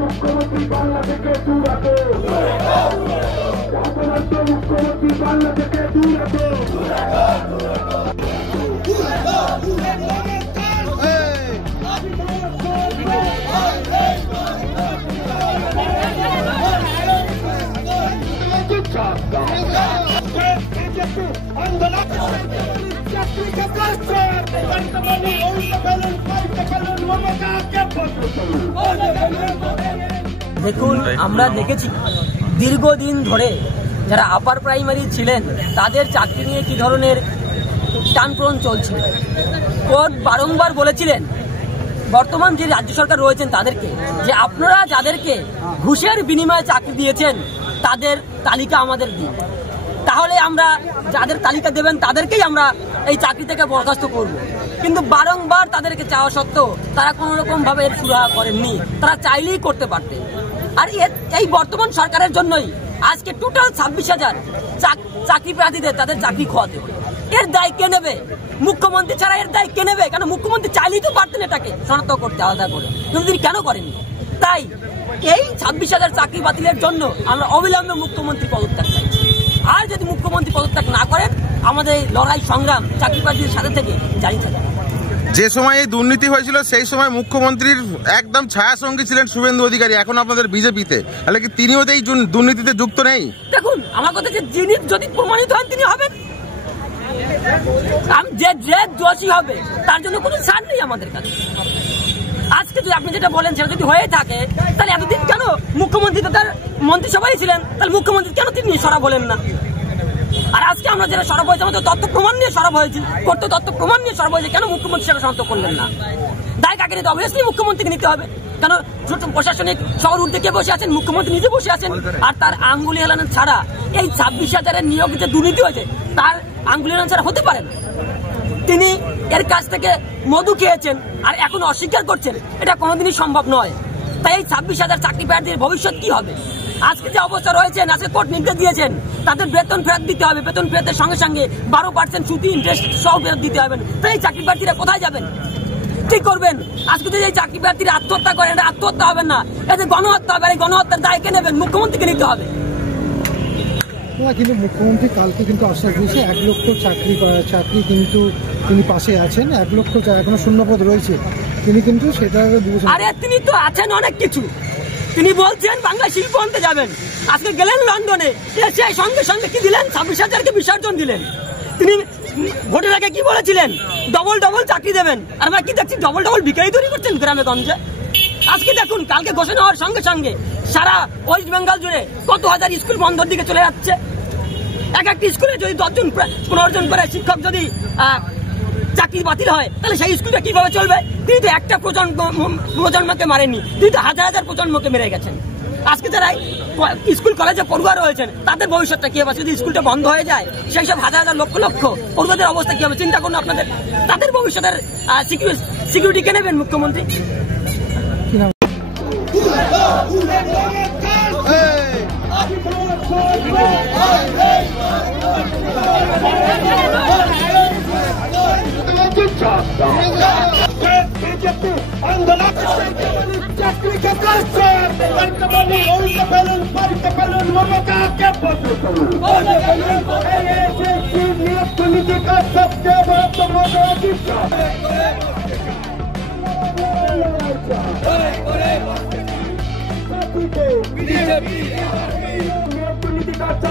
মুখ্যমন্ত্রী বাংলা থেকে দূর রাখো, মুখ্যমন্ত্রী বাংলা থেকে দূর রাখো। দেখুন, আমরা দেখেছি দীর্ঘদিন ধরে যারা আপার প্রাইমারি ছিলেন তাদের চাকরি নিয়ে কি ধরনের টানপ্রন চলছিল। কোর্ট বারংবার বলেছিলেন বর্তমান যে রাজ্য সরকার রয়েছেন তাদেরকে যে আপনারা যাদেরকে ঘুষের বিনিময়ে চাকরি দিয়েছেন তাদের তালিকা আমাদের দিন, তাহলে আমরা যাদের তালিকা দেবেন তাদেরকেই আমরা এই চাকরি থেকে বরখাস্ত করব। কিন্তু বারংবার তাদেরকে চাওয়া সত্ত্বেও তারা কোনো রকম ভাবে এর সুরাহা করেননি। তারা চাইলেই করতে পারতেন। আর এই বর্তমান সরকারের জন্যই আজকে টোটাল 26,000 চাকরি প্রার্থীদের তাদের চাকরি খোয়াতে হবে। এর দায় কে নেবে? মুখ্যমন্ত্রী ছাড়া এর দায় কে নেবে? কেন মুখ্যমন্ত্রী চাইলেই তো পারতেন এটাকে শনাক্ত করতে আলাদা করে, কিন্তু তিনি কেন করেননি? তাই এই 26,000 চাকরি বাতিলের জন্য আমরা অবিলম্বে মুখ্যমন্ত্রী পদত্যাগ চাইছি। আর যদি মুখ্যমন্ত্রী পদত্যাগ না করেন আমাদের এই লড়াই সংগ্রাম চাকরি প্রার্থীদের সাথে থেকে জারি থাকবে। যে সময় এই দুর্নীতি হয়েছিল সেই সময় মুখ্যমন্ত্রীর একদম ছায়াসঙ্গী ছিলেন শুভেন্দু অধিকারী, এখন আপনাদের বিজেপিতে, তাহলে কি তিনিও এই দুর্নীতিতে যুক্ত নেই? দেখুন, আমার কথা যে যিনি যদি প্রমাণিত হন তিনি হবেন, যে দোষী হবে তার জন্য কোনো ছাড় নেই আমাদের কাছে। আজকে যদি আপনি যেটা বলেন সেটা যদি হয়ে থাকে তাহলে এতদিন কেন মুখ্যমন্ত্রী তো তার মন্ত্রিসভায় ছিলেন, তাহলে মুখ্যমন্ত্রী কেন তিনি সরব হলেন না? আর আজকে আমরা যারা সরব হয়েছে আমাদের তথ্য প্রমাণ নিয়ে সরব হয়েছি, করতে তথ্য প্রমাণ নিয়ে সরব হয়েছে, কেন মুখ্যমন্ত্রী সেটা শনাক্ত করলেন না? দায় কাকে নিতে? অবভিয়াসলি মুখ্যমন্ত্রীকে নিতে হবে। কেন প্রশাসনিক শহর উঠতে কে বসে আছেন? মুখ্যমন্ত্রী নিজে বসে আছেন। আর তার আঙ্গুলি হেলানো ছাড়া এই 26,000 নিয়োগ যে দুর্নীতি হয়েছে তার আঙ্গুলি হেলানো ছাড়া হতে পারে না। তিনি এর কাছ থেকে মধু খেয়েছেন আর এখন অস্বীকার করছেন, এটা কোনোদিনই সম্ভব নয়। তাই এই 26,000 চাকরি প্রার্থীর ভবিষ্যৎ কি হবে? আজকে যে অবস্থা রয়েছে, আজকে কোর্ট নির্দেশ দিয়েছেন তাদের বেতন ফেরত দিতে হবে, বেতন ফেরতের সঙ্গে সঙ্গে 12% সুদি ইন্টারেস্ট সহ ফেরত দিতে হবে। তাই এই চাকরি প্রার্থীরা কোথায় যাবেন? ঠিক করবেন। আজকে যদি এই চাকরি প্রার্থীরা আত্মহত্যা করেন, এটা আত্মহত্যা হবে না, এতে গণহত্যা হবে। এই গণহত্যার দায় কে নেবেন? মুখ্যমন্ত্রীকে নিতে হবে। কিন্তু মুখ্যমন্ত্রী কালকে কিন্তু আশ্বাস দিয়েছে 1 লক্ষ চাকরি কিন্তু তিনি পাশে আছেন। 1 লক্ষ এখনো শূন্যপদ রয়েছে, তিনি কিন্তু সেটা আরে তিনি তো আছেন অনেক কিছু। তিনি বলছেন বাংলা শিল্প আনতে যাবেন, আজকে গেলেন লন্ডনে, সেই সঙ্গে সঙ্গে কি দিলেন? 26,000কে বিসর্জন দিলেন। তিনি ভোটের আগে কি বলেছিলেন? ডবল চাকরি দেবেন। আর আমরা কি দেখছি? ডবল ভিখারি তৈরি করছেন গ্রামে গঞ্জে। আজকে দেখুন, কালকে ঘোষণা হওয়ার সঙ্গে সঙ্গে সারা ওয়েস্ট বেঙ্গল জুড়ে কত হাজার স্কুল বন্ধর দিকে চলে যাচ্ছে। এক একটা স্কুলে যদি 10-15 জন করে শিক্ষক যদি চাকরি বাতিল হয় তাহলে সেই স্কুলটা কিভাবে চলবে? তিনি তো একটা প্রজন্মকে মারেননি, তিনি তো হাজার হাজার প্রজন্মকে মেরে গেছেন। আজকে যারা স্কুল কলেজে পড়ুয়া রয়েছেন তাদের ভবিষ্যৎটা কি হবে? যদি স্কুলটা বন্ধ হয়ে যায় সেই সব হাজার হাজার লক্ষ লক্ষ পড়ুয়াদের অবস্থা কি হবে? চিন্তা করুন আপনাদের। তাদের ভবিষ্যতের সিকিউরিটি কে নেবেন মুখ্যমন্ত্রী? Canto